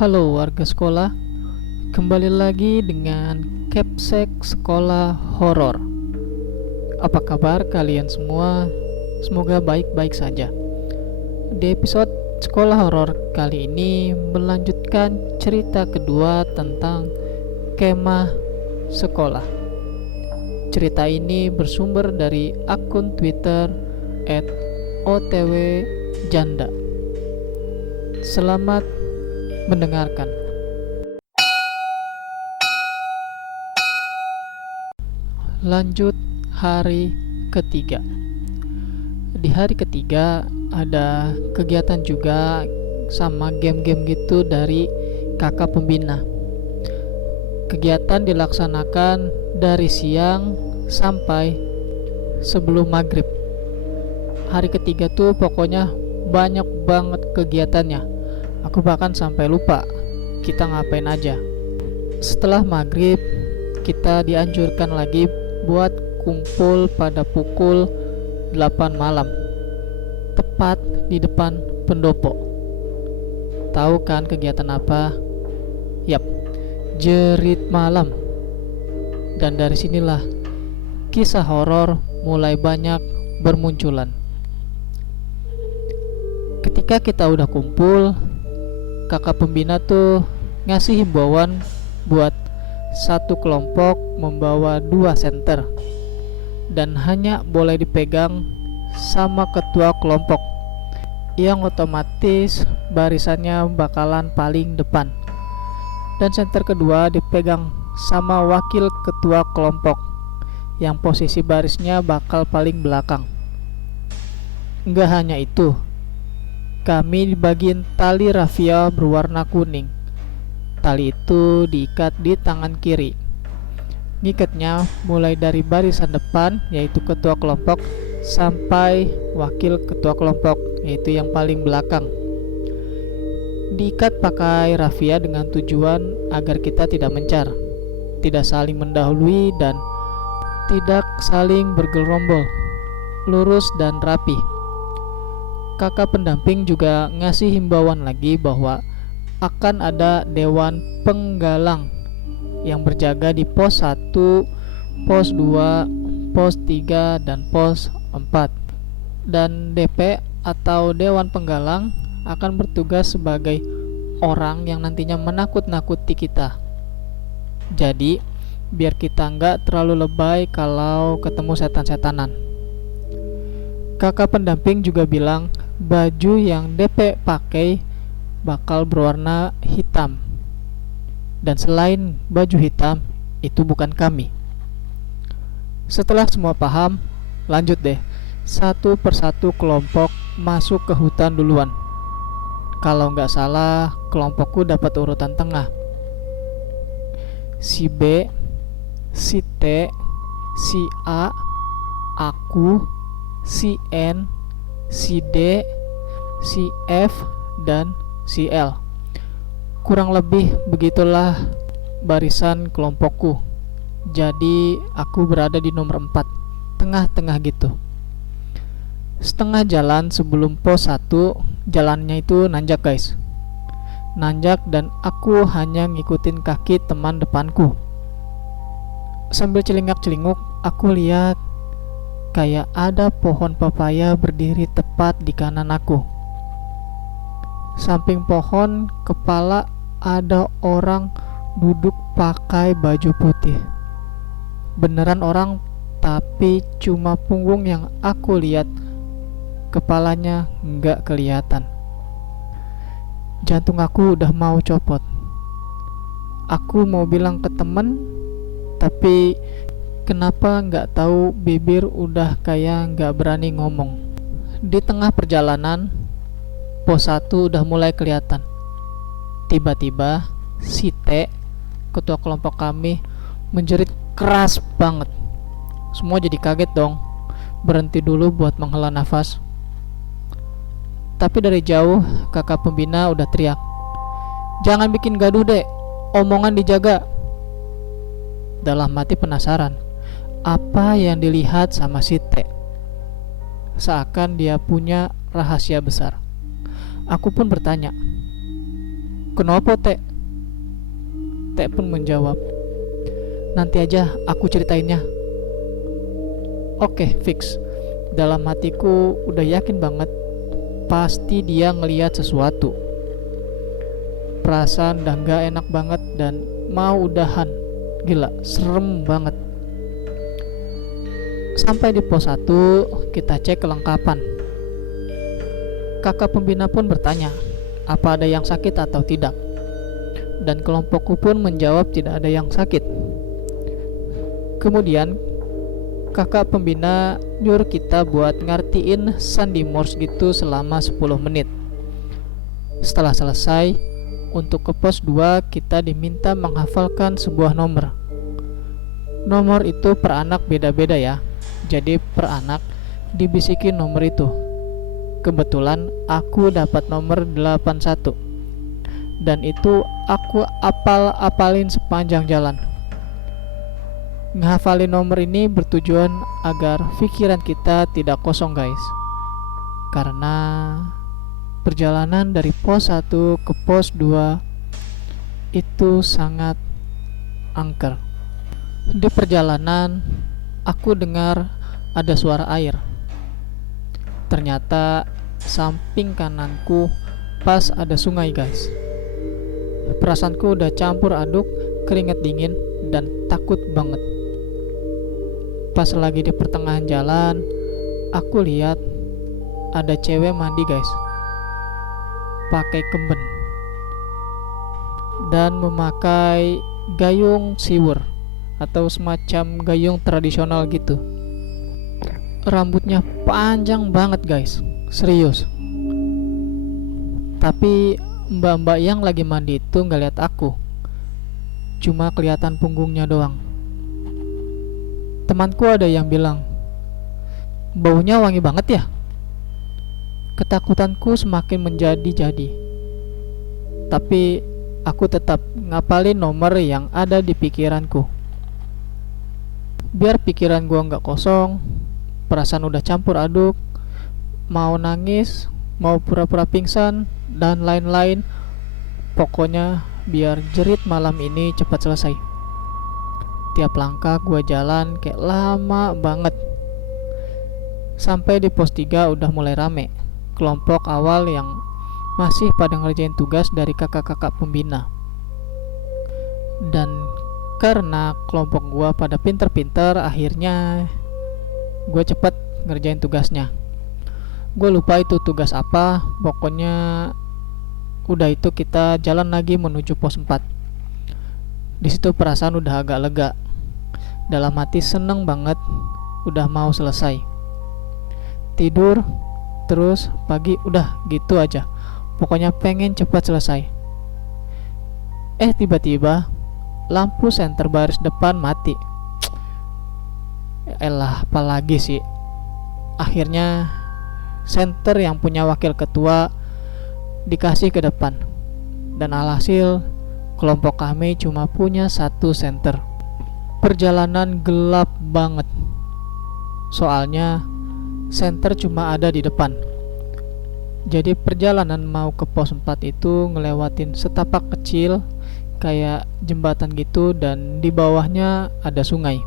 Halo warga sekolah, kembali lagi dengan Capsek Sekolah Horor. Apa kabar kalian semua? Semoga baik-baik saja. Di episode Sekolah Horor kali ini melanjutkan cerita kedua tentang kemah sekolah. Cerita ini bersumber dari akun Twitter @otwjanda. Selamat mendengarkan. Lanjut hari ketiga. Di hari ketiga ada kegiatan juga sama game-game gitu dari kakak pembina. Kegiatan dilaksanakan dari siang sampai sebelum maghrib. Hari ketiga tuh pokoknya banyak banget kegiatannya. Aku bahkan sampai lupa kita ngapain aja. Setelah maghrib, kita dianjurkan lagi buat kumpul pada pukul 8 malam, tepat di depan pendopo. Tahu kan kegiatan apa? Yap, jerit malam. Dan dari sinilah kisah horor mulai banyak bermunculan. Ketika kita udah kumpul, kakak pembina tuh ngasih himbauan buat satu kelompok membawa 2 senter dan hanya boleh dipegang sama ketua kelompok, yang otomatis barisannya bakalan paling depan, dan senter kedua dipegang sama wakil ketua kelompok yang posisi barisnya bakal paling belakang. Nggak hanya itu, kami dibagiin tali rafia berwarna kuning. Tali itu diikat di tangan kiri. Ngikatnya mulai dari barisan depan, yaitu ketua kelompok, sampai wakil ketua kelompok, yaitu yang paling belakang. Diikat pakai rafia dengan tujuan agar kita tidak mencar, tidak saling mendahului, dan tidak saling bergerombol, lurus dan rapi. Kakak pendamping juga ngasih himbauan lagi bahwa akan ada dewan penggalang yang berjaga di pos 1, pos 2, pos 3, dan pos 4. Dan DP atau dewan penggalang akan bertugas sebagai orang yang nantinya menakut-nakuti kita. Jadi biar kita nggak terlalu lebay kalau ketemu setan-setanan. Kakak pendamping juga bilang baju yang DP pakai bakal berwarna hitam. Dan selain baju hitam, itu bukan kami. Setelah semua paham, lanjut deh. Satu persatu kelompok masuk ke hutan duluan. Kalau nggak salah, kelompokku dapat urutan tengah. Si B, si T, si A, aku, si N, si D, si F, dan si L. Kurang lebih begitulah barisan kelompokku. Jadi aku berada di nomor 4, tengah-tengah gitu. Setengah jalan sebelum pos 1, jalannya itu nanjak guys. Nanjak, dan aku hanya ngikutin kaki teman depanku. Sambil celingak-celinguk, aku lihat kayak ada pohon pepaya berdiri tepat di kanan aku. Samping pohon kepala ada orang duduk pakai baju putih. Beneran orang, tapi cuma punggung yang aku lihat, kepalanya nggak kelihatan. Jantung aku udah mau copot. Aku mau bilang ke temen, tapi kenapa nggak tahu bibir udah kayak nggak berani ngomong. Di tengah perjalanan, pos 1 udah mulai kelihatan. Tiba-tiba si T, ketua kelompok kami, menjerit keras banget. Semua jadi kaget dong. Berhenti dulu buat menghela nafas. Tapi dari jauh kakak pembina udah teriak, "Jangan bikin gaduh dek, omongan dijaga." Dalam hati penasaran, apa yang dilihat sama si T? Seakan dia punya rahasia besar. Aku pun bertanya, Kenapa, Tek? Tek pun menjawab, nanti aja aku ceritainnya. Oke, fix. Dalam hatiku udah yakin banget pasti dia ngeliat sesuatu. Perasaan udah gak enak banget dan mau udahan. Gila, serem banget. Sampai di pos 1, kita cek kelengkapan. Kakak pembina pun bertanya, apa ada yang sakit atau tidak? Dan kelompokku pun menjawab tidak ada yang sakit. Kemudian kakak pembina nyuruh kita buat ngertiin sandi Morse gitu selama 10 menit. Setelah selesai, untuk ke pos 2 kita diminta menghafalkan sebuah nomor. Nomor itu per anak beda-beda ya. Jadi per anak dibisikin nomor itu. Kebetulan aku dapat nomor 81. Dan itu aku apalin sepanjang jalan. Ngehafalin nomor ini bertujuan agar pikiran kita tidak kosong, guys. Karena perjalanan dari pos 1 ke pos 2 itu sangat angker. Di perjalanan aku dengar ada suara air. Ternyata samping kananku pas ada sungai, guys. Perasaanku udah campur aduk keringat dingin dan takut banget. Pas lagi di pertengahan jalan, aku lihat ada cewek mandi, guys, pakai kemben dan memakai gayung siwur atau semacam gayung tradisional gitu. Rambutnya panjang banget, guys, serius. Tapi mbak-mbak yang lagi mandi itu nggak lihat aku, cuma kelihatan punggungnya doang. Temanku ada yang bilang, baunya wangi banget ya. Ketakutanku semakin menjadi-jadi. Tapi aku tetap ngapalin nomor yang ada di pikiranku. Biar pikiran gua nggak kosong, perasaan udah campur aduk, mau nangis, mau pura-pura pingsan, dan lain-lain. Pokoknya biar jerit malam ini cepat selesai. Tiap langkah gua jalan kayak lama banget. Sampai di pos 3 udah mulai rame. Kelompok awal yang masih pada ngerjain tugas dari kakak-kakak pembina. Dan karena kelompok gua pada pinter-pinter, akhirnya gue cepet ngerjain tugasnya. Gue lupa itu tugas apa. Pokoknya udah itu kita jalan lagi menuju pos 4. Di situ perasaan udah agak lega. Dalam hati seneng banget, udah mau selesai. Tidur terus pagi, udah gitu aja. Pokoknya pengen cepat selesai. Tiba-tiba lampu senter baris depan mati. Elah, apalagi sih. Akhirnya senter yang punya wakil ketua dikasih ke depan. Dan alhasil kelompok kami cuma punya satu senter. Perjalanan gelap banget. Soalnya senter cuma ada di depan. Jadi perjalanan mau ke pos 4 itu ngelewatin setapak kecil kayak jembatan gitu, dan di bawahnya ada sungai.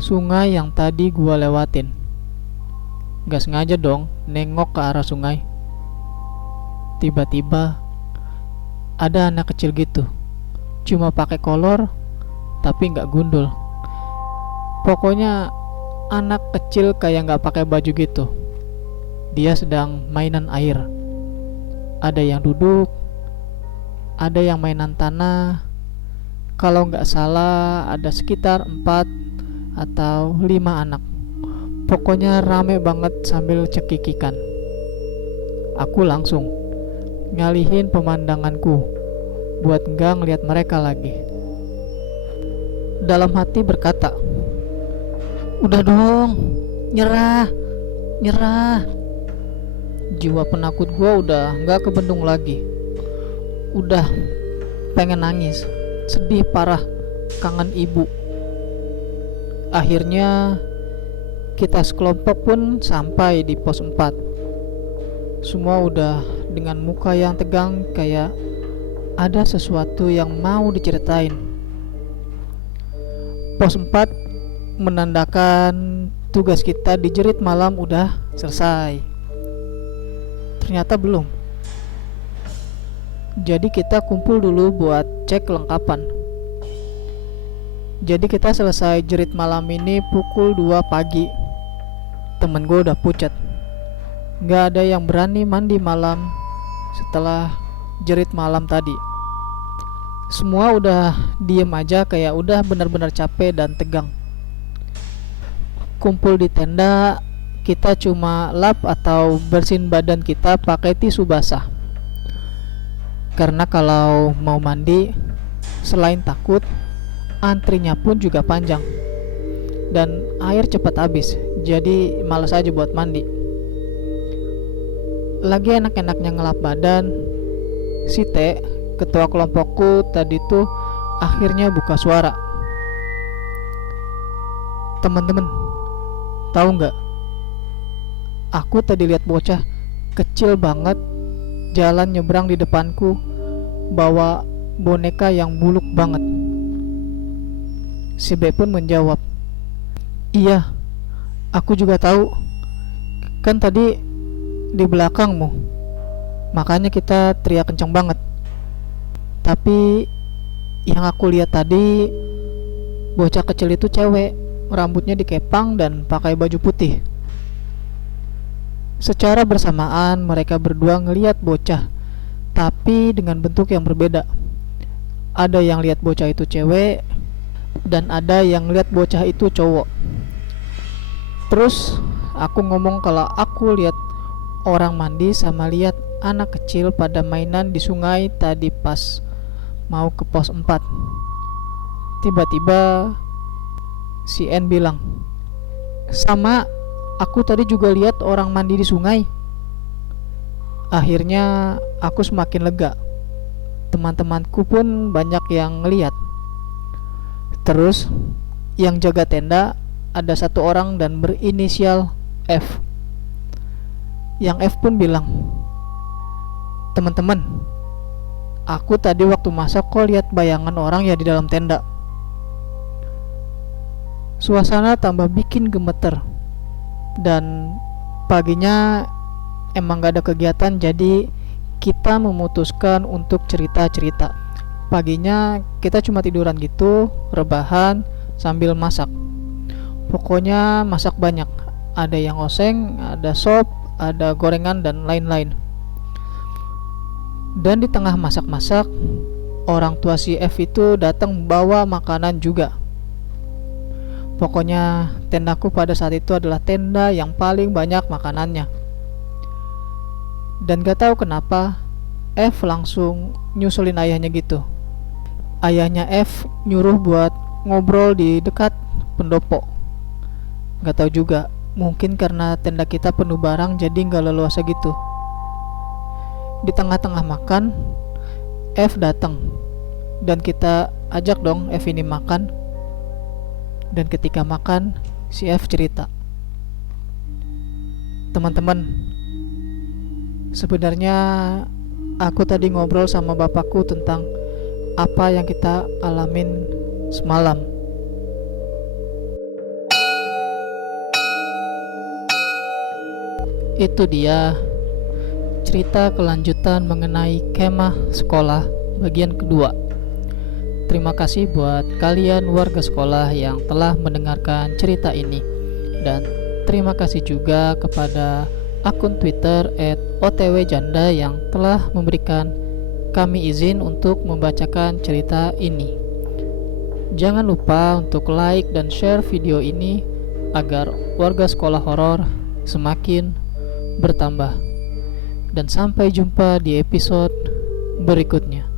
Sungai yang tadi gua lewatin. Gak sengaja dong nengok ke arah sungai. Tiba-tiba ada anak kecil gitu, cuma pakai kolor tapi gak gundul. Pokoknya anak kecil kayak gak pakai baju gitu. Dia sedang mainan air. Ada yang duduk, ada yang mainan tanah. Kalau gak salah ada sekitar 4 atau 5 anak. Pokoknya rame banget sambil cekikikan. Aku langsung ngalihin pemandanganku buat gak ngeliat mereka lagi. Dalam hati berkata, udah dong, nyerah. Jiwa penakut gua udah gak kebendung lagi. Udah pengen nangis, sedih parah, kangen ibu. Akhirnya kita sekelompok pun sampai di pos 4. Semua udah dengan muka yang tegang kayak ada sesuatu yang mau diceritain. Pos 4 menandakan tugas kita di jerit malam udah selesai. Ternyata belum. Jadi kita kumpul dulu buat cek kelengkapan. Jadi kita selesai jerit malam ini pukul 2 pagi. Temen gue udah pucat. Gak ada yang berani mandi malam setelah jerit malam tadi. Semua udah diem aja, kayak udah benar-benar capek dan tegang. Kumpul di tenda, kita cuma lap atau bersihin badan kita pakai tisu basah. Karena kalau mau mandi, selain takut, antrinya pun juga panjang. Dan air cepat habis, jadi malas aja buat mandi. Lagi enak-enaknya ngelap badan, si T, ketua kelompokku tadi tuh akhirnya buka suara. Teman-teman, tahu nggak? Aku tadi lihat bocah kecil banget jalan nyebrang di depanku, bawa boneka yang buluk banget. Si B pun menjawab, iya, aku juga tahu. Kan tadi di belakangmu, makanya kita teriak kencang banget. Tapi yang aku lihat tadi, bocah kecil itu cewek, rambutnya dikepang dan pakai baju putih. Secara bersamaan mereka berdua ngelihat bocah, tapi dengan bentuk yang berbeda. Ada yang lihat bocah itu cewek, dan ada yang lihat bocah itu cowok. Terus aku ngomong kalau aku lihat orang mandi sama lihat anak kecil pada mainan di sungai tadi pas mau ke pos 4. Tiba-tiba si N bilang, sama, aku tadi juga lihat orang mandi di sungai. Akhirnya aku semakin lega. Teman-temanku pun banyak yang ngeliat. Terus yang jaga tenda ada satu orang dan berinisial F. Yang F pun bilang, teman-teman, aku tadi waktu masak kok lihat bayangan orang ya di dalam tenda. Suasana tambah bikin gemeter. Dan paginya emang gak ada kegiatan, jadi kita memutuskan untuk cerita-cerita. Paginya kita cuma tiduran gitu, rebahan sambil masak. Pokoknya masak banyak. Ada yang oseng, ada sop, ada gorengan dan lain-lain. Dan di tengah masak-masak, orang tua si F itu datang bawa makanan juga. Pokoknya tendaku pada saat itu adalah tenda yang paling banyak makanannya. Dan gak tahu kenapa F langsung nyusulin ayahnya gitu. Ayahnya F nyuruh buat ngobrol di dekat pendopo. Gak tahu juga, mungkin karena tenda kita penuh barang jadi gak leluasa gitu. Di tengah-tengah makan, F datang dan kita ajak dong F ini makan. Dan ketika makan, si F cerita, teman-teman, sebenarnya aku tadi ngobrol sama bapakku tentang apa yang kita alamin semalam. Itu dia cerita kelanjutan mengenai kemah sekolah bagian kedua. Terima kasih buat kalian warga sekolah yang telah mendengarkan cerita ini. Dan terima kasih juga kepada akun Twitter @otwjanda yang telah memberikan kami izin untuk membacakan cerita ini. Jangan lupa untuk like dan share video ini agar warga sekolah horor semakin bertambah. Dan sampai jumpa di episode berikutnya.